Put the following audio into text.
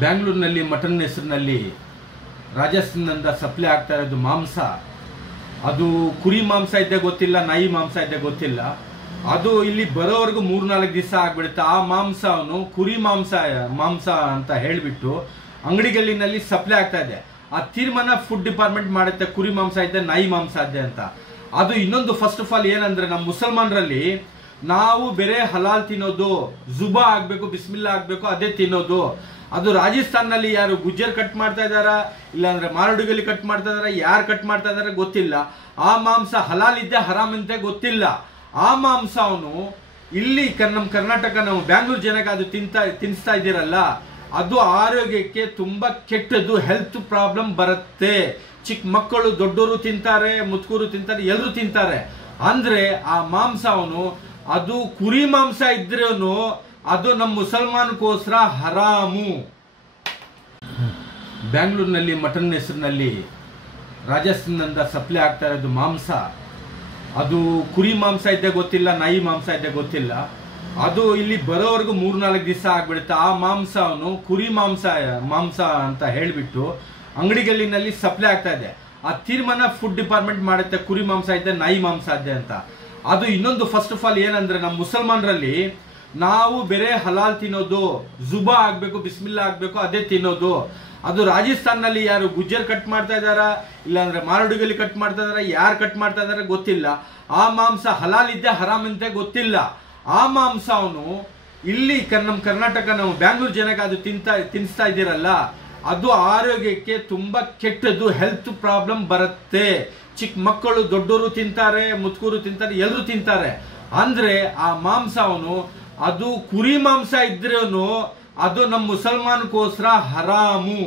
ಬ್ಯಾಂಗ್ಳೂರಿನಲ್ಲಿ mutton ಹೆಸರಿನಲ್ಲಿ ರಾಜಸ್ಥಾನದಿಂದ supply ಆಗ್ತಾ ಇರೋದು ಮಾಂಸ. ಅದು ಕುರಿ ಮಾಂಸ ಇದ್ದೇ ಗೊತ್ತಿಲ್ಲ, ನಾಯಿ ಮಾಂಸ ಇದ್ದೇ ಗೊತ್ತಿಲ್ಲ. ಅದು ಇಲ್ಲಿ ಬರೋವರೆಗೂ 3-4 ದಿವಸ ಆಗ್ಬಿಡುತ್ತೆ. ಆ ಮಾಂಸವನ್ನು ಕುರಿ ಮಾಂಸ ಅಂತ ಹೇಳಿಬಿಟ್ಟು ಅಂಗಡಿಗಳಿನಲ್ಲಿ ಸಪ್ಲೈ ಆಗ್ತಾ ಇದೆ. ಆ ತೀರ್ಮಾನ ಫುಡ್ ಡಿಪಾರ್ಟ್ಮೆಂಟ್ ಮಾಡುತ್ತೆ, ಕುರಿ ಮಾಂಸ ಇದೆ, ನಾಯಿ ಮಾಂಸ ಇದೆ ಅಂತ. ಅದು ಇನ್ನೊಂದು ಫಸ್ಟ್ ಆಫ್ ಆಲ್ ಏನಂದ್ರೆ, ನಮ್ಮ ಮುಸಲ್ಮಾನರಲ್ಲಿ ನಾವು ಬೇರೆ ಹಲಾಲ್ ತಿನ್ನೋದು, ಜುಬಾ ಆಗ್ಬೇಕು, ಬಿಸ್ಮಿಲ್ಲಾ ಆಗ್ಬೇಕು, ಅದೇ ತಿನ್ನೋದು. ಅದು ರಾಜಸ್ಥಾನಲ್ಲಿ ಯಾರು ಗುಜ್ಜರ್ ಕಟ್ ಮಾಡ್ತಾ ಇದಾರಾ, ಇಲ್ಲಾಂದ್ರೆ ಮಾರಡುಗಲ್ಲಿ ಕಟ್ ಮಾಡ್ತಾ ಇದಾರ, ಯಾರು ಕಟ್ ಮಾಡ್ತಾ ಇದಾರೆ ಗೊತ್ತಿಲ್ಲ. ಆ ಮಾಂಸ ಹಲಾಲ್ ಇದ್ದೆ ಹರಾಮ್ ಅಂತ ಗೊತ್ತಿಲ್ಲ. ಆ ಮಾಂಸವನ್ನು ಇಲ್ಲಿ ನಮ್ಮ ಕರ್ನಾಟಕ, ನಾವು ಬ್ಯಾಂಗ್ಳೂರ್ ಜನಕ್ಕೆ ಅದು ತಿನ್ನಿಸ್ತಾ ಇದ್ದೀರಲ್ಲ, ಅದು ಆರೋಗ್ಯಕ್ಕೆ ತುಂಬಾ ಕೆಟ್ಟದ್ದು. ಹೆಲ್ತ್ ಪ್ರಾಬ್ಲಮ್ ಬರುತ್ತೆ. ಚಿಕ್ಕ ಮಕ್ಕಳು, ದೊಡ್ಡವರು ತಿಂತಾರೆ, ಮುದುಕರು ತಿಂತಾರೆ, ಎಲ್ಲರೂ ತಿಂತಾರೆ. ಅಂದ್ರೆ ಆ ಮಾಂಸವನ್ನು, ಅದು ಕುರಿ ಮಾಂಸ ಇದ್ರೂ ಅದು ನಮ್ಮ ಮುಸಲ್ಮಾನಕ್ಕೋಸ್ಕರ ಹರಾಮು. ಬ್ಯಾಂಗ್ಳೂರಿನಲ್ಲಿ ಮಟನ್ ಹೆಸರಿನಲ್ಲಿ ರಾಜಸ್ಥಾನದಿಂದ ಸಪ್ಲೈ ಆಗ್ತಾ ಇರೋದು ಮಾಂಸ. ಅದು ಕುರಿ ಮಾಂಸ ಇದ್ದೇ ಗೊತ್ತಿಲ್ಲ, ನಾಯಿ ಮಾಂಸ ಇದ್ದೇ ಗೊತ್ತಿಲ್ಲ. ಅದು ಇಲ್ಲಿ ಬರೋವರೆಗೂ 3-4 ದಿವಸ ಆಗ್ಬಿಡುತ್ತೆ. ಆ ಮಾಂಸವನ್ನು ಕುರಿ ಮಾಂಸ ಅಂತ ಹೇಳಿಬಿಟ್ಟು ಅಂಗಡಿಗಳಿನಲ್ಲಿ ಸಪ್ಲೈ ಆಗ್ತಾ ಇದೆ. ಆ ತೀರ್ಮಾನ ಫುಡ್ ಡಿಪಾರ್ಟ್ಮೆಂಟ್ ಮಾಡುತ್ತೆ, ಕುರಿ ಮಾಂಸ ಇದೆ, ನಾಯಿ ಮಾಂಸ ಇದೆ ಅಂತ. ಅದು ಇನ್ನೊಂದು ಫಸ್ಟ್ ಆಫ್ ಆಲ್ ಏನಂದ್ರೆ, ನಮ್ಮ ಮುಸಲ್ಮಾನರಲ್ಲಿ ನಾವು ಬೇರೆ ಹಲಾಲ್ ತಿನ್ನೋದು, ಜುಬಾ ಆಗ್ಬೇಕು, ಬಿಸ್ಮಿಲ್ಲಾ ಆಗ್ಬೇಕು, ಅದೇ ತಿನ್ನೋದು. ಅದು ರಾಜಸ್ಥಾನಲ್ಲಿ ಯಾರು ಗುಜ್ಜರ್ ಕಟ್ ಮಾಡ್ತಾ ಇದಾರಾ, ಇಲ್ಲಾಂದ್ರೆ ಮಾರಡುಗಲ್ಲಿ ಕಟ್ ಮಾಡ್ತಾ ಇದಾರ, ಯಾರು ಕಟ್ ಮಾಡ್ತಾ ಇದಾರೆ ಗೊತ್ತಿಲ್ಲ. ಆ ಮಾಂಸ ಹಲಾಲ್ ಇದ್ದೆ ಹರಾಮ್ ಅಂತ ಗೊತ್ತಿಲ್ಲ. ಆ ಮಾಂಸವನ್ನು ಇಲ್ಲಿ ನಮ್ಮ ಕರ್ನಾಟಕ, ನಾವು ಬ್ಯಾಂಗ್ಳೂರ್ ಜನಕ್ಕೆ ಅದು ತಿನ್ನಿಸ್ತಾ ಇದ್ದೀರಲ್ಲ, ಅದು ಆರೋಗ್ಯಕ್ಕೆ ತುಂಬಾ ಕೆಟ್ಟದ್ದು. ಹೆಲ್ತ್ ಪ್ರಾಬ್ಲಮ್ ಬರುತ್ತೆ. ಚಿಕ್ಕ ಮಕ್ಕಳು, ದೊಡ್ಡವರು ತಿಂತಾರೆ, ಮುದುಕರು ತಿಂತಾರೆ, ಎಲ್ಲರೂ ತಿಂತಾರೆ. ಅಂದ್ರೆ ಆ ಮಾಂಸವನ್ನು, ಅದು ಕುರಿ ಮಾಂಸ ಇದ್ರೂ ಅದು ನಮ್ಮ ಮುಸಲ್ಮಾನಕ್ಕೋಸ್ಕರ ಹರಾಮು.